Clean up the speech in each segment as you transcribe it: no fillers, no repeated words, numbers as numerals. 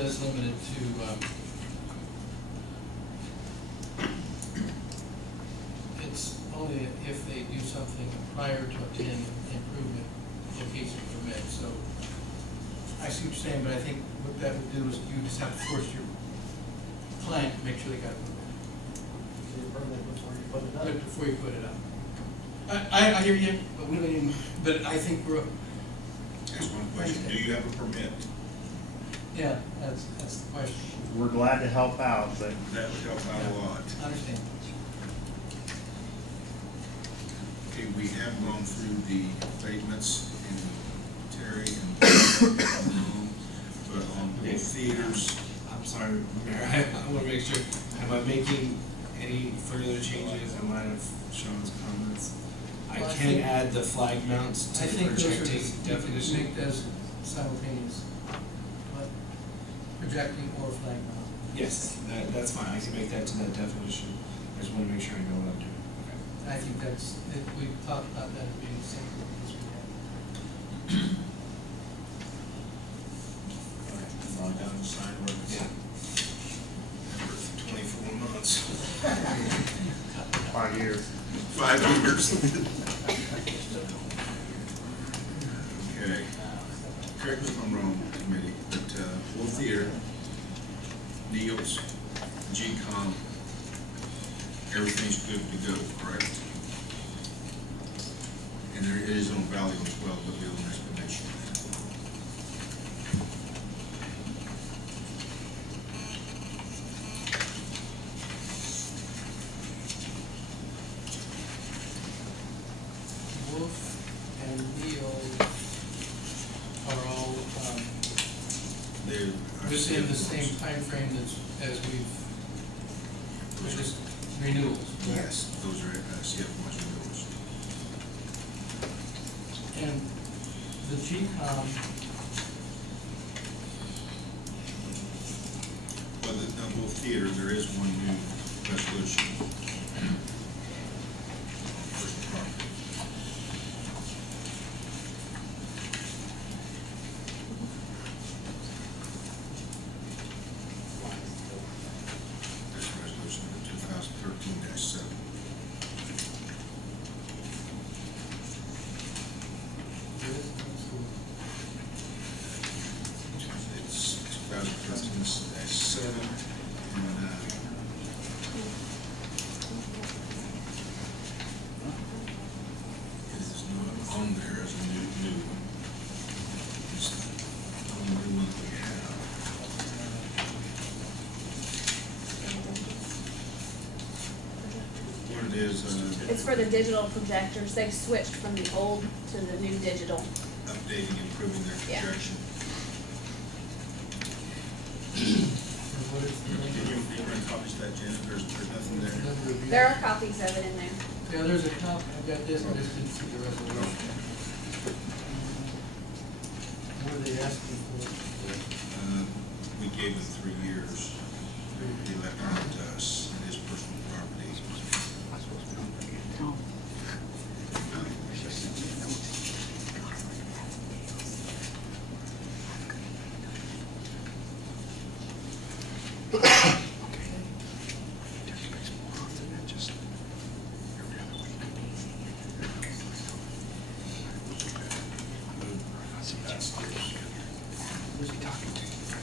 does limit it to it's only if they do something prior to obtaining improvement location permit. So I see what you're saying, but I think what that would do is you just have to force your client to make sure they got a permit before you put it up. Before you put it up. I hear you, but we don't even. But I think we're. That's one question. Do you have a permit? Yeah, that's the question. We're glad to help out, but that would help out a lot. I understand. Okay, we have gone through the abatements in Terry and but on the theaters. I'm sorry, Mayor. I want to make sure. Am I making any further changes in light of Sean's comments? Well, I can add the flag mounts to the projecting definition. Make those simultaneous. Projecting or flag mount. Yes, that's fine. I can make that to that definition. I just want to make sure I know what I'm doing. Okay. I think we talked about that as being the same as we had. All right, down to sign ordinance. Yeah. For 24 months. 5 years. 5 years. Okay. Correct me if I'm wrong, committee, but Wolff Theater, Neals, Gecom, everything's good to go, correct? And there is on Valeo as well, but we'll an explanation. Wolff and Neals are all within the same time frame as we've just renewals. Yes, those are CF1 renewals. And the Gecom, Well, the Wolff Theater, there is one new resolution. Personal property. This resolution number 2013-7. It's 2013-7, and it is not on there as a new one. It's the only new one that we have. What it is, It's for the digital projectors. They've switched from the old to the new digital. updating, improving their Yeah. projection. what is Can you bring copies of that, Janet? There's nothing there. number of There years? are copies of it in there. Yeah, there's a copy. I've got this, I just didn't see the resolution. What are they asking for? We gave them 3 years. He left it up to us in his personal property.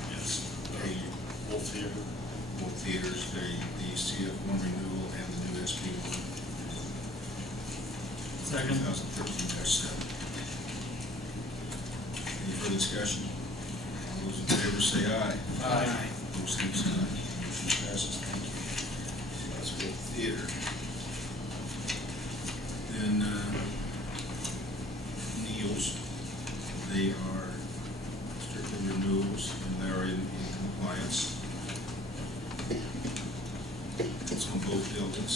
Yes, Wolff Theaters, the CF1 renewal and the new SP1. Second. 2013-7. Any further discussion? All those in favor say aye. Aye. Opposed, same sign. Motion passes. Thank you. So that's Wolff Theater. Then Neals, they are strictly renewals and they're in compliance. It's on both buildings.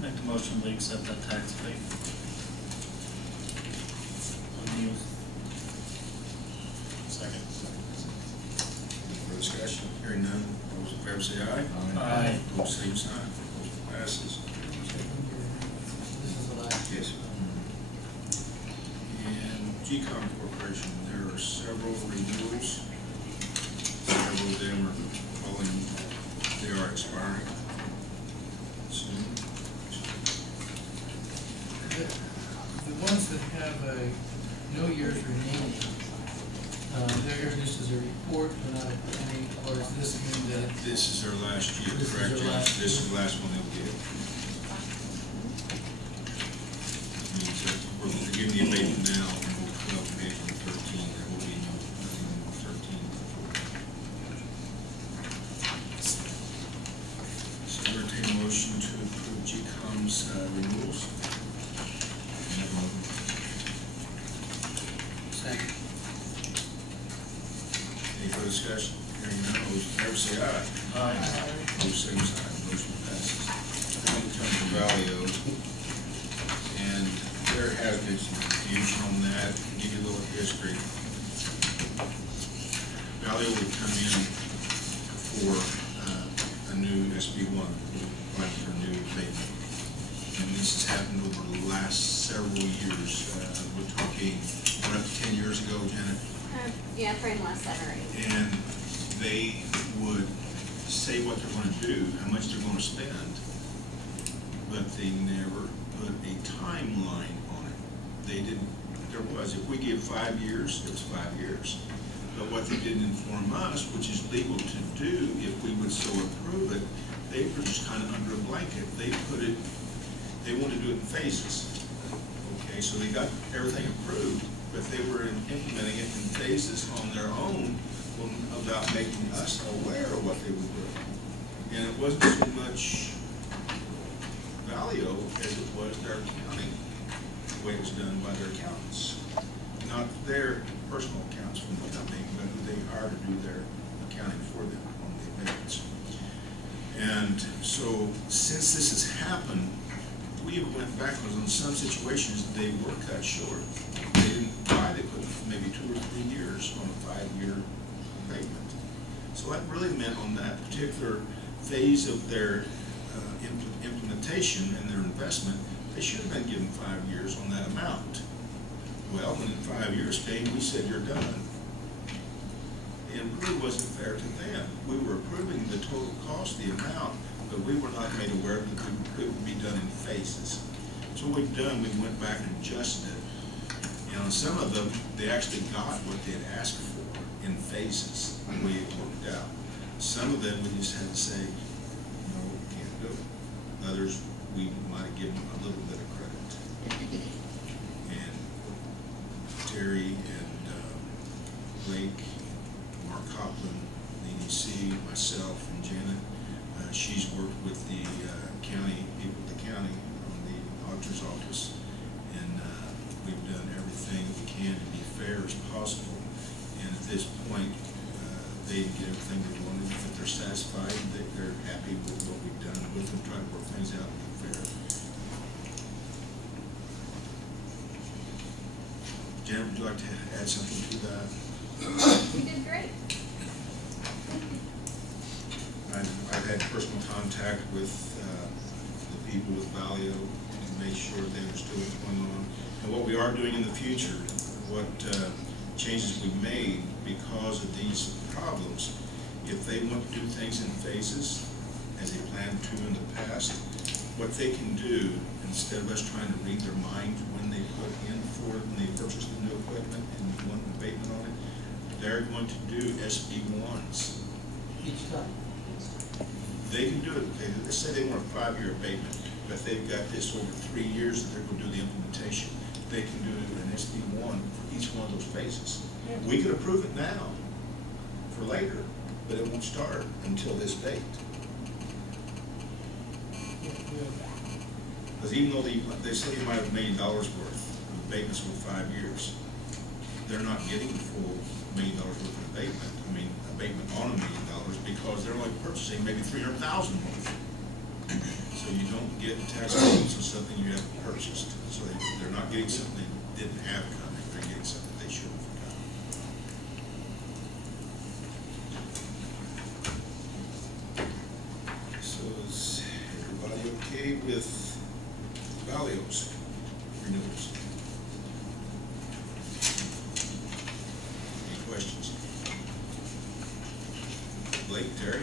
Make the motion, we accept that tax rate. On Neals. Second. Any further discussion? Hearing none, all those in favor say aye. Aye. Opposed, same sign. Motion passes. This is the last. Yes. And Gecom Corporation, there are several renewals, several of them are calling, they are expiring soon. The ones that have no years remaining, they're just as a report, not any, or is this mean that? This is their last year, This is correct? their last This is year. the last one they'll get. Means that we're giving the abatement now, and we'll put up page on 13, there will be nothing on 13. So entertain a motion to approve Gecom's renewals. Second. Any further discussion? Hearing none, all those in favor say aye. Aye. Opposed, same sign, motion passes. Now we come to Valeo, and there has been some confusion on that. Give you a little history. Valeo would come in for a new SB1, applying for a new abatement. And this has happened over the last several years. We're talking, what, up to 10 years ago, Janet? Yeah, probably last 7 or 8. And they would say what they're going to do, how much they're going to spend, but they never put a timeline on it. They didn't, there was, if we give 5 years, it's 5 years. But what they didn't inform us, which is legal to do if we would so approve it, they were just kind of under a blanket. They put it, they wanted to do it in phases. Okay, so they got everything approved, but they were implementing it in phases on their own without making us aware of what they were doing. And it wasn't so much Valeo as it was their accounting, the way it was done by their accountants. Not their personal accounts from the company, but who they hire to do their accounting for them on the abatements. And so since this has happened, we went backwards on some situations. They were cut short. They didn't buy the equipment for maybe 2 or 3 years on a 5-year abatement. So that really meant on that particular phase of their implementation and their investment, they should have been given 5 years on that amount. Well, when in 5 years came, we said, you're done. And it really wasn't fair to them. We were approving the total cost, the amount, but we were not made aware that it would be done in phases. So what we've done, we went back and adjusted it. And on some of them, they actually got what they had asked for in phases, the way it worked out. Some of them, we just had to say, no, can't do it. Others, we might have given a little bit of credit. And Terry and Blake, Mark Copland, the EDC, myself, and Janet, she's worked with the county, people at the county on the auditor's office, and we've done everything we can to be fair as possible. And at this point, they get everything they wanted. If they're satisfied, they're happy with what we've done with them, trying to work things out and be fair. Janet, would you like to add something to that? You did great. I've had personal contact with the people with Valeo to make sure they understood what's going on. And what we are doing in the future, what changes we've made because of these problems, if they want to do things in phases, as they planned to in the past, what they can do, instead of us trying to read their mind when they put in for it, when they purchase the new equipment and want an abatement on it, they're going to do SB1s. Each time. They can do it, okay, let's say they want a 5-year abatement, but they've got this over 3 years that they're going to do the implementation. They can do an SB1 for each one of those phases. We could approve it now for later, but it won't start until this date. Because even though they say you might have $1 million worth of abatements for 5 years, they're not getting the full $1 million worth of abatement. I mean, abatement on $1 million because they're only purchasing maybe $300,000 worth. So you don't get tax abatements on something you haven't purchased. So they're not getting something they didn't have coming. They're getting something they should have gotten. So is everybody okay with Valeo's renewals? Any questions? Blake, Terry?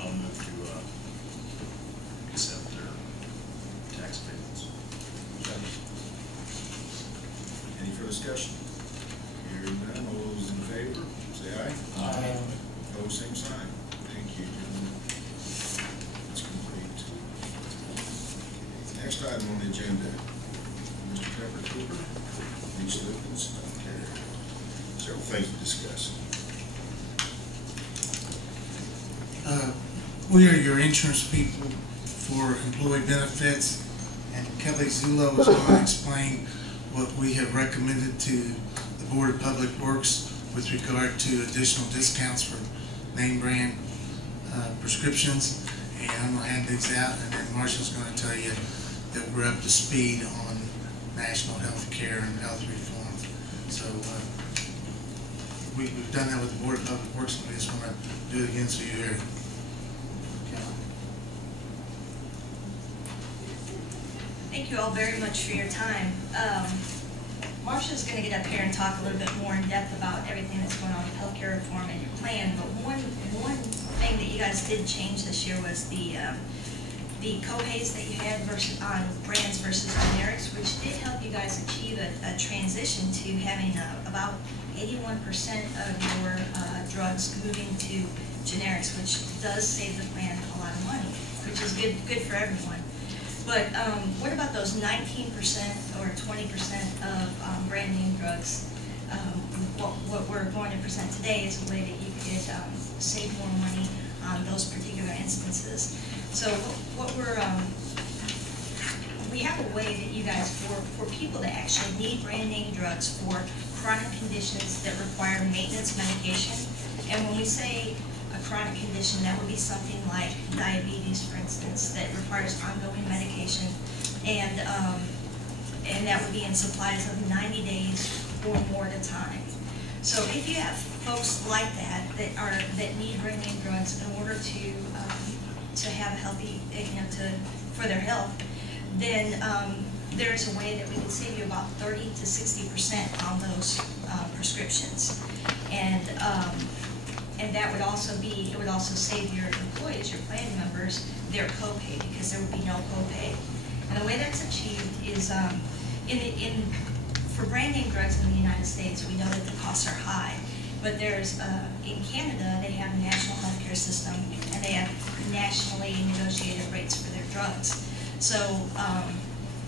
I'll move to accept their tax payments. Any further discussion? Hearing none, all those in favor, say aye. Aye. Opposed, same sign. Thank you, gentlemen. That's complete. Next item on the agenda, Mr. Pepper Cooper, Leach Lippens, okay. Several things to discuss. We are your insurance people for employee benefits, and Kelly Zulo is going to explain what we have recommended to the Board of Public Works with regard to additional discounts for name brand prescriptions. And I'm going to hand these out, and then Marcia's going to tell you that we're up to speed on national health care and health reform. So we've done that with the Board of Public Works, and we just want to do it again so you hear it. Thank you all very much for your time. Marcia's going to get up here and talk a little bit more in depth about everything that's going on with healthcare reform and your plan. But one thing that you guys did change this year was the co-pays that you had on brands versus generics, which did help you guys achieve a transition to having about 81% of your drugs moving to generics, which does save the plan a lot of money, which is good for everyone. But what about those 19% or 20% of brand name drugs? What we're going to present today is a way that you could save more money on those particular instances. So we have a way that you guys, for people that actually need brand name drugs for chronic conditions that require maintenance medication, and when we say a chronic condition, that would be something like diabetes, for instance, that requires ongoing medication, and that would be in supplies of 90 days or more at a time. So if you have folks like that that need brand name drugs in order to have a healthy, for their health, then there's a way that we can save you about 30 to 60% on those prescriptions, and that would also save your employees, your plan members, their copay, because there would be no copay. And the way that's achieved is for brand name drugs in the United States, we know that the costs are high, but there's in Canada they have a national healthcare system, and they have nationally negotiated rates for their drugs. So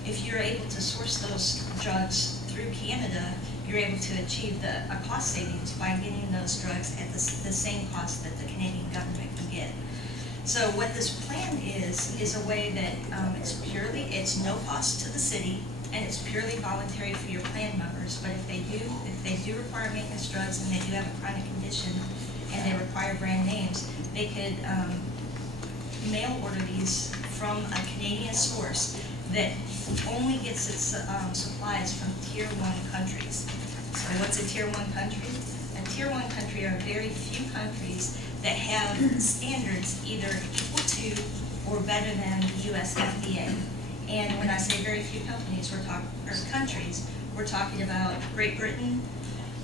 if you're able to source those drugs through Canada, you're able to achieve a cost savings by getting those drugs at the same cost that the Canadian government can get. So what this plan is a way that it's no cost to the city, and it's purely voluntary for your plan members. But if they do require maintenance drugs and they do have a chronic condition and they require brand names, they could mail order these from a Canadian source that only gets its supplies from Tier 1 countries. So what's a Tier 1 country? A Tier 1 country are very few countries that have standards either equal to or better than the US FDA. And when I say very few countries, we're talking about Great Britain,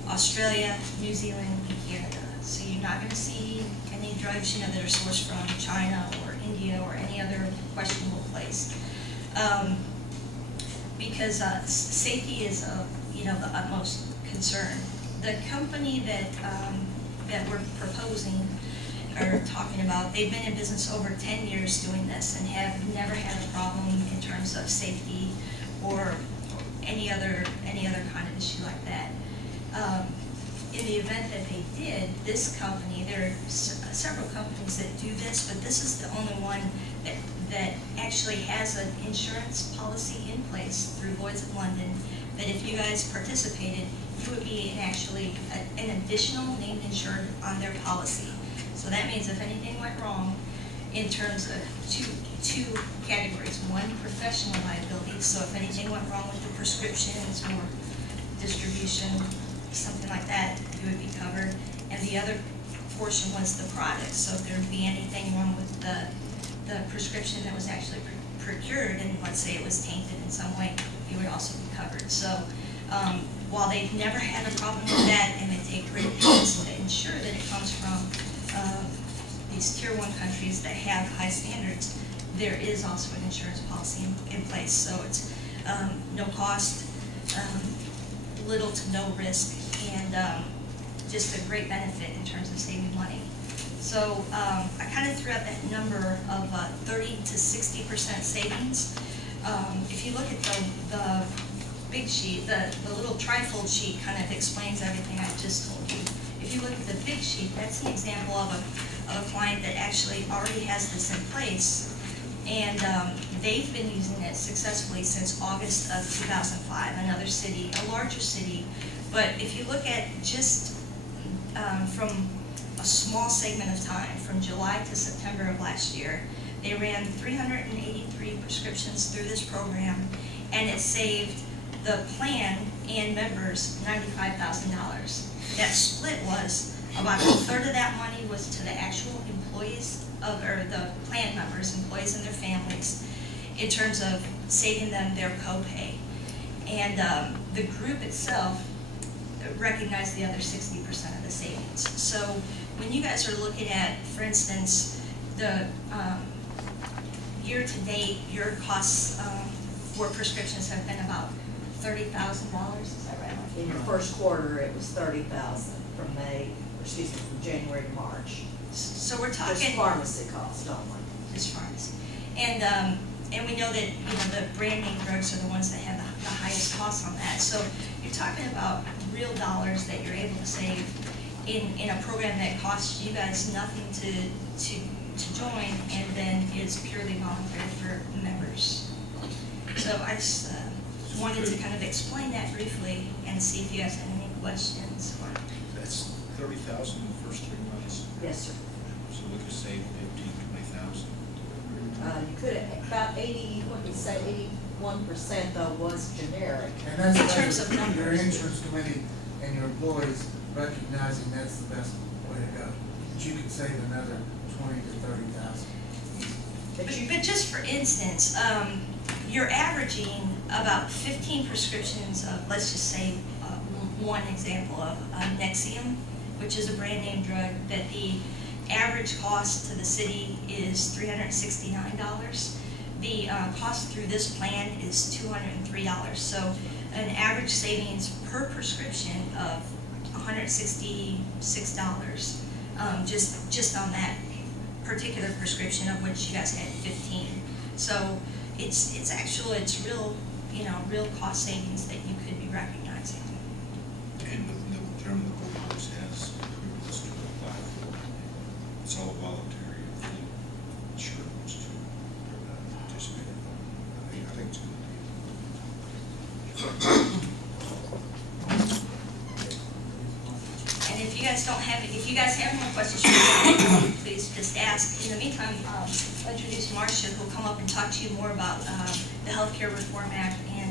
Australia, New Zealand, and Canada. So you're not going to see any drugs, that are sourced from China or India or any other questionable place. Because safety is the utmost concern. The company that we're proposing or talking about, they've been in business over 10 years doing this and have never had a problem in terms of safety or any other kind of issue like that. In the event that they did, this company, there are several companies that do this, but this is the only one that actually has an insurance policy in place through Lloyd's of London, that if you guys participated, you would be actually an additional named insured on their policy. So that means if anything went wrong in terms of two categories. One, professional liability, so if anything went wrong with the prescriptions or distribution, something like that, you would be covered. And the other portion was the product, so if there would be anything wrong with the prescription that was actually procured, and let's say it was tainted in some way, you would also be covered. So while they've never had a problem with that, and to high standards, there is also an insurance policy in place. So it's no cost, little to no risk, and just a great benefit in terms of saving money. So I kind of threw out that number of 30 to 60% savings. If you look at the big sheet, the little trifold sheet kind of explains everything I just told you. If you look at the big sheet, that's the example of a client that actually already has this in place, and they've been using it successfully since August of 2005, another city, a larger city. But if you look at just from a small segment of time, from July to September of last year, they ran 383 prescriptions through this program, and it saved the plan and members $95,000. That split was about a third of that money was to the actual employees or the plan members, employees and their families, in terms of saving them their copay. And the group itself recognized the other 60% of the savings. So when you guys are looking at, for instance, the year-to-date, your costs for prescriptions have been about $30,000, is that right? In your first quarter, it was $30,000 from January to March. So we're talking Just pharmacy costs only. Just pharmacy, and we know that the brand name drugs are the ones that have the highest costs on that. So you're talking about real dollars that you're able to save in a program that costs you guys nothing to join, and then is purely voluntary for members. So I just wanted to kind of explain that briefly and see if you guys had any questions. Or That's 30,000 in the first 3 months. Yes, sir. So we could save 15,000 to 20,000. You could, about 81% though was generic. And that's In terms of your numbers. insurance committee and your employees recognizing that's the best way to go. That you could save another 20 to 30,000. But just for instance, you're averaging about 15 prescriptions of, let's just say, one example of Nexium, which is a brand name drug, that the average cost to the city is $369. The cost through this plan is $203. So an average savings per prescription of $166, just on that particular prescription, of which you guys had 15. So it's real, real cost savings that you could be recognizing. And the term the board always has approvals to apply for. It's all voluntary if the insurer wants to participate. I think it's a good deal. And if you guys have more questions, please just ask. In the meantime, I'll introduce Marcia, who'll come up and talk to you more about the Healthcare Reform Act and